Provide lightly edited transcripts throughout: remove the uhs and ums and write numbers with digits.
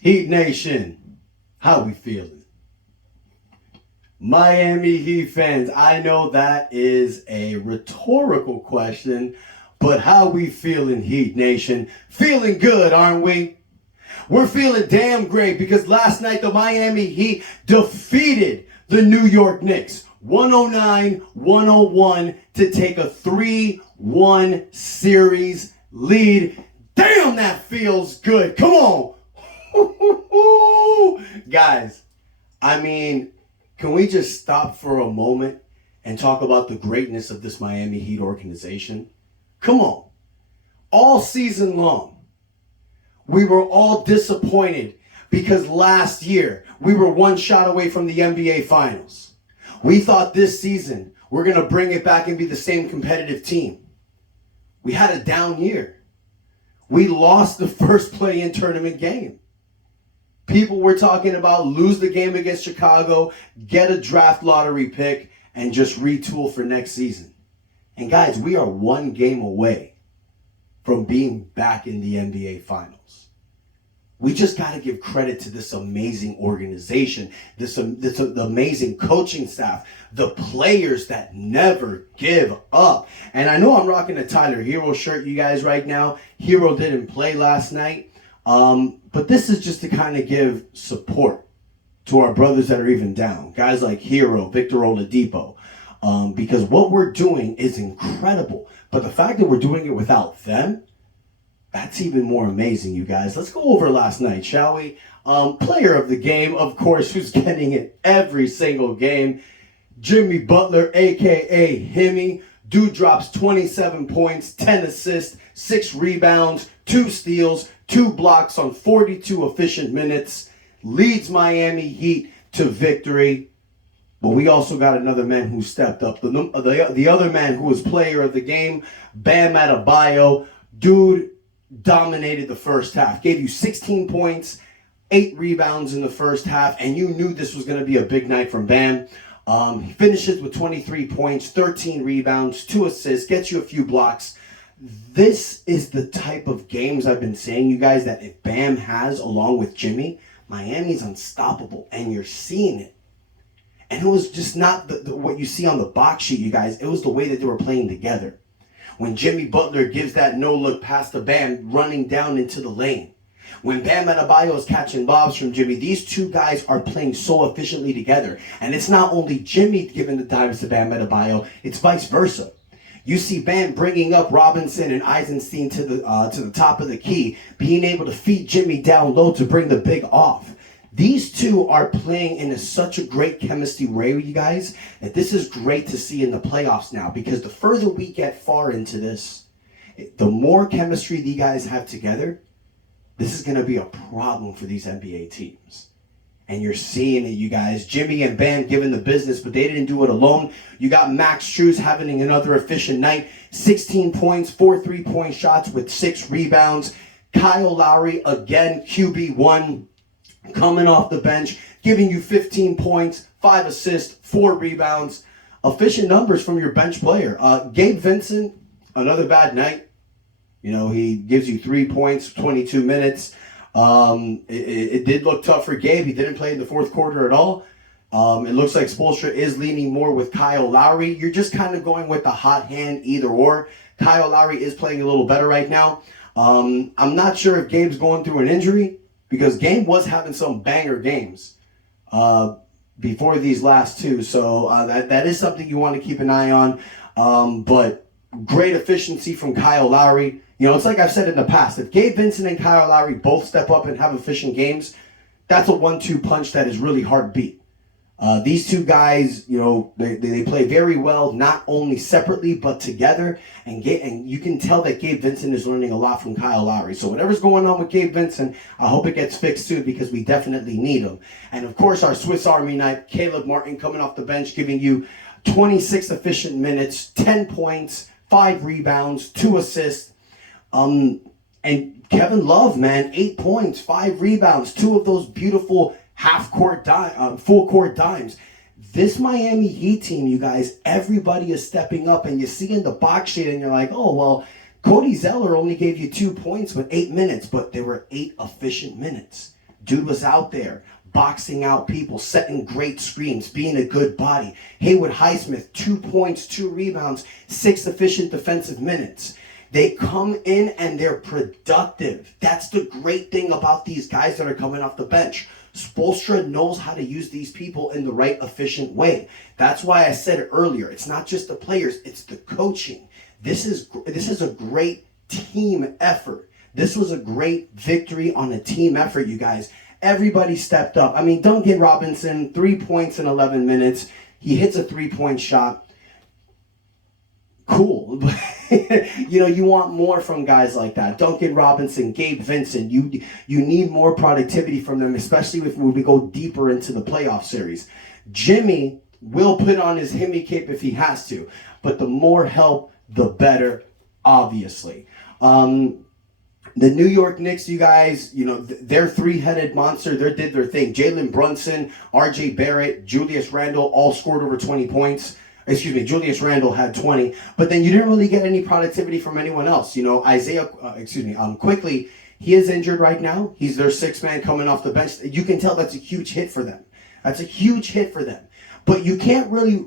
Heat Nation, how we feeling? Miami Heat fans, I know that is a rhetorical question, but how we feeling, Heat Nation? Feeling good, aren't we? We're feeling damn great because last night the Miami Heat defeated the New York Knicks 109-101 to take a 3-1 series lead. Damn, that feels good. Come on. Guys, I mean, can we just stop for a moment and talk about the greatness of this Miami Heat organization? Come on. All season long, we were all disappointed because last year we were one shot away from the NBA Finals. We thought this season we're going to bring it back and be the same competitive team. We had a down year. We lost the first play-in tournament game. People were talking about lose the game against Chicago, get a draft lottery pick, and just retool for next season. And guys, we are one game away from being back in the NBA Finals. We just got to give credit to this amazing organization, this amazing coaching staff, the players that never give up. And I know I'm rocking a Tyler Hero shirt, you guys, right now. Hero didn't play last night. But this is just to kind of give support to our brothers that are even down. Guys like Hero, Victor Oladipo. Because what we're doing is incredible. But the fact that we're doing it without them, that's even more amazing, you guys. Let's go over last night, shall we? Player of the game, of course, who's getting it every single game. Jimmy Butler, a.k.a. Himmy. Dude drops 27 points, 10 assists, 6 rebounds, 2 steals, 2 blocks on 42 efficient minutes. Leads Miami Heat to victory. But we also got another man who stepped up. The other man who was player of the game, Bam Adebayo. Dude dominated the first half. Gave you 16 points, 8 rebounds in the first half. And you knew this was going to be a big night from Bam. He finishes with 23 points, 13 rebounds, 2 assists, gets you a few blocks. This is the type of games I've been saying, you guys, that if Bam has along with Jimmy, Miami's unstoppable, and you're seeing it. And it was just not what you see on the box sheet, you guys. It was the way that they were playing together. When Jimmy Butler gives that no-look pass to Bam running down into the lane. When Bam Adebayo is catching lobs from Jimmy, these two guys are playing so efficiently together. And it's not only Jimmy giving the dimes to Bam Adebayo, it's vice versa. You see Bam bringing up Robinson and Eisenstein to the top of the key, being able to feed Jimmy down low to bring the big off. These two are playing in such a great chemistry way, you guys, that this is great to see in the playoffs now, because the further we get far into this, the more chemistry these guys have together, this is going to be a problem for these NBA teams. And you're seeing it, you guys. Jimmy and Bam giving the business, but they didn't do it alone. You got Max Strus having another efficient night. 16 points, 4 3-point shots with 6 rebounds. Kyle Lowry, again, QB1, coming off the bench, giving you 15 points, 5 assists, 4 rebounds. Efficient numbers from your bench player. Gabe Vincent, another bad night. You know, he gives you 3 points, 22 minutes. It did look tough for Gabe. He didn't play in the fourth quarter at all. It looks like Spoelstra is leaning more with Kyle Lowry. You're just kind of going with the hot hand either or. Kyle Lowry is playing a little better right now. I'm not sure if Gabe's going through an injury, because Gabe was having some banger games before these last two. So that is something you want to keep an eye on. But great efficiency from Kyle Lowry. You know, it's like I've said in the past, if Gabe Vincent and Kyle Lowry both step up and have efficient games, that's a 1-2 punch that is really hard to beat. These two guys, you know, they play very well, not only separately, but together. And you can tell that Gabe Vincent is learning a lot from Kyle Lowry. So whatever's going on with Gabe Vincent, I hope it gets fixed soon, because we definitely need him. And of course, our Swiss Army knife, Caleb Martin, coming off the bench, giving you 26 efficient minutes, 10 points, 5 rebounds, 2 assists. And Kevin Love, man, 8 points, 5 rebounds, 2 of those beautiful full court dimes. This Miami Heat team, you guys, everybody is stepping up, and you see in the box sheet, and you're like, oh, well, Cody Zeller only gave you 2 points with 8 minutes, but there were 8 efficient minutes. Dude was out there boxing out people, setting great screens, being a good body. Haywood Highsmith, 2 points, 2 rebounds, 6 efficient defensive minutes. They come in and they're productive. That's the great thing about these guys that are coming off the bench. Spoelstra knows how to use these people in the right efficient way. That's why I said it earlier. It's not just the players, it's the coaching. This is a great team effort. This was a great victory on a team effort, you guys. Everybody stepped up. I mean, Duncan Robinson, 3 points in 11 minutes. He hits a 3-point shot. Cool. You want more from guys like that. Duncan Robinson, Gabe Vincent. You need more productivity from them, especially if we go deeper into the playoff series. Jimmy will put on his Hemi cape if he has to, but the more help, the better, obviously. The New York Knicks, you guys, their 3-headed monster, they did their thing. Jalen Brunson, RJ Barrett, Julius Randle all scored over 20 points. Julius Randle had 20, but then you didn't really get any productivity from anyone else. Quickly, he is injured right now. He's their 6th man coming off the bench. You can tell that's a huge hit for them. But you can't really,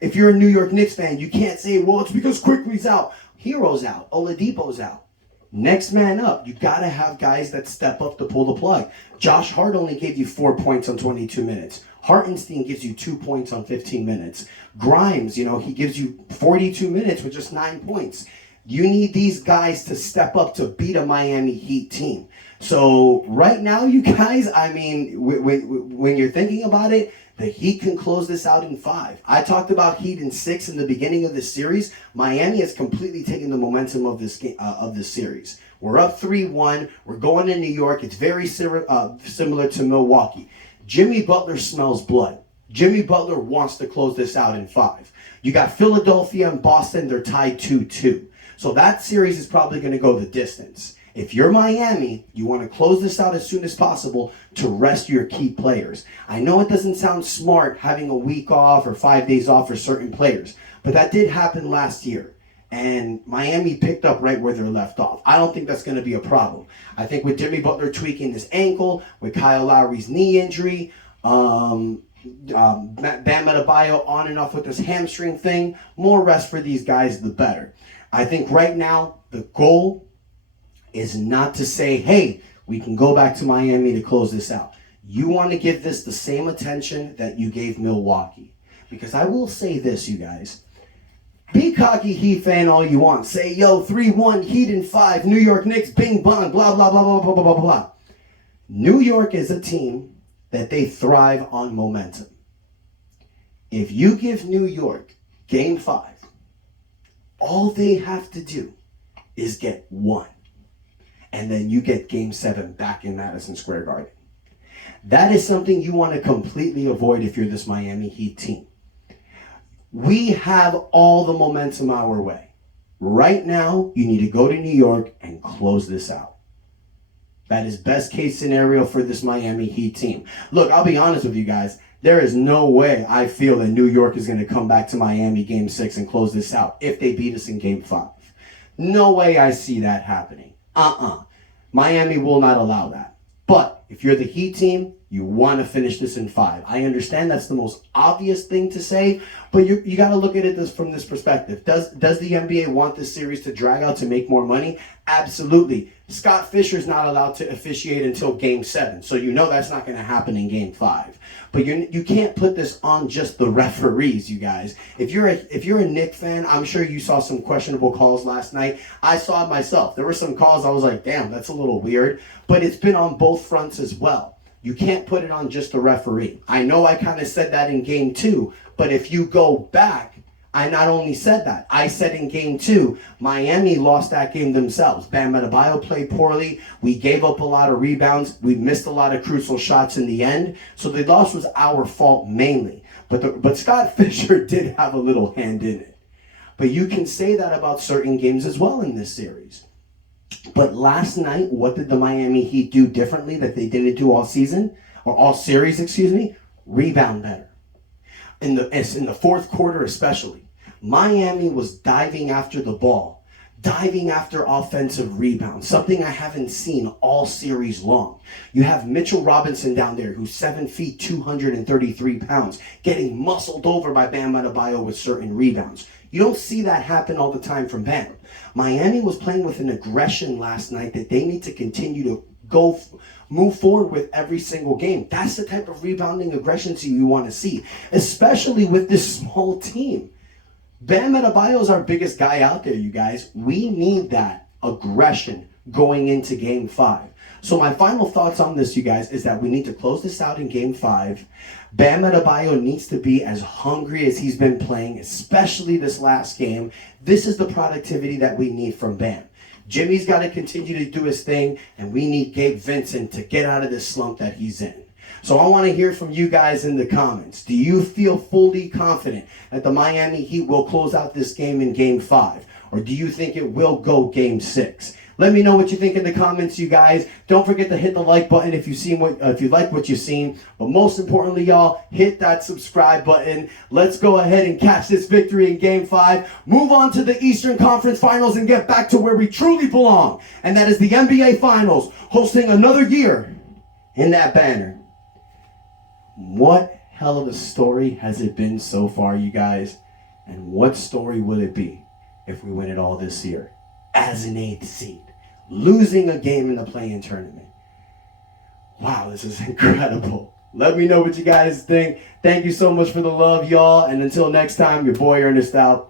if you're a New York Knicks fan, you can't say, well, it's because Quickly's out. Hero's out. Oladipo's out. Next man up. You got to have guys that step up to pull the plug. Josh Hart only gave you 4 points on 22 minutes. Hartenstein gives you 2 points on 15 minutes. Grimes, he gives you 42 minutes with just 9 points. You need these guys to step up to beat a Miami Heat team. So right now, you guys, I mean, when you're thinking about it, the Heat can close this out in 5. I talked about Heat in 6 in the beginning of this series. Miami has completely taken the momentum of this game, of this series. We're up 3-1. We're going to New York. It's very similar to Milwaukee. Jimmy Butler smells blood. Jimmy Butler wants to close this out in 5. You got Philadelphia and Boston. They're tied 2-2. So that series is probably going to go the distance. If you're Miami, you want to close this out as soon as possible to rest your key players. I know it doesn't sound smart having a week off or 5 days off for certain players, but that did happen last year. And Miami picked up right where they're left off. I don't think that's going to be a problem. I think with Jimmy Butler tweaking his ankle, with Kyle Lowry's knee injury, Bam Adebayo on and off with this hamstring thing, more rest for these guys, the better. I think right now, the goal is not to say, hey, we can go back to Miami to close this out. You want to give this the same attention that you gave Milwaukee. Because I will say this, you guys. Be cocky Heat fan all you want. Say, yo, 3-1, Heat in 5, New York Knicks, bing, bong, blah, blah, blah, blah, blah, blah, blah, blah. New York is a team that they thrive on momentum. If you give New York Game 5, all they have to do is get 1. And then you get Game 7 back in Madison Square Garden. That is something you want to completely avoid if you're this Miami Heat team. We have all the momentum our way. Right now, you need to go to New York and close this out. That is best case scenario for this Miami Heat team. Look, I'll be honest with you guys. There is no way I feel that New York is going to come back to Miami Game 6 and close this out if they beat us in Game 5. No way I see that happening. Miami will not allow that. But if you're the Heat team, you want to finish this in 5. I understand that's the most obvious thing to say, but you got to look at it from this perspective. Does the NBA want this series to drag out to make more money? Absolutely. Scott Fisher's not allowed to officiate until Game 7, so you know that's not going to happen in Game 5. But you can't put this on just the referees, you guys. If you're a Knicks fan, I'm sure you saw some questionable calls last night. I saw it myself. There were some calls I was like, damn, that's a little weird. But it's been on both fronts as well. You can't put it on just the referee. I know I kind of said that in Game 2, but if you go back, I not only said that, I said in Game 2, Miami lost that game themselves. Bam Adebayo played poorly. We gave up a lot of rebounds. We missed a lot of crucial shots in the end. So the loss was our fault mainly. But Scott Fisher did have a little hand in it. But you can say that about certain games as well in this series. But last night, what did the Miami Heat do differently that they didn't do all season? Or all series, Rebound better. In the fourth quarter especially, Miami was diving after the ball. diving after offensive rebounds, something I haven't seen all series long. You have Mitchell Robinson down there, who's 7 feet, 233 pounds, getting muscled over by Bam Adebayo with certain rebounds. You don't see that happen all the time from Bam. Miami was playing with an aggression last night that they need to continue to move forward with every single game. That's the type of rebounding aggression you want to see, especially with this small team. Bam Adebayo is our biggest guy out there, you guys. We need that aggression going into Game 5. So my final thoughts on this, you guys, is that we need to close this out in Game 5. Bam Adebayo needs to be as hungry as he's been playing, especially this last game. This is the productivity that we need from Bam. Jimmy's got to continue to do his thing, and we need Gabe Vincent to get out of this slump that he's in. So I want to hear from you guys in the comments. Do you feel fully confident that the Miami Heat will close out this game in Game 5? Or do you think it will go Game 6? Let me know what you think in the comments, you guys. Don't forget to hit the like button if you like what you've seen. But most importantly, y'all, hit that subscribe button. Let's go ahead and catch this victory in Game 5. Move on to the Eastern Conference Finals and get back to where we truly belong. And that is the NBA Finals, hosting another year in that banner. What hell of a story has it been so far, you guys? And what story will it be if we win it all this year as an 8th seed, losing a game in the play-in tournament? Wow, this is incredible. Let me know what you guys think. Thank you so much for the love, y'all. And until next time, your boy Ernest out.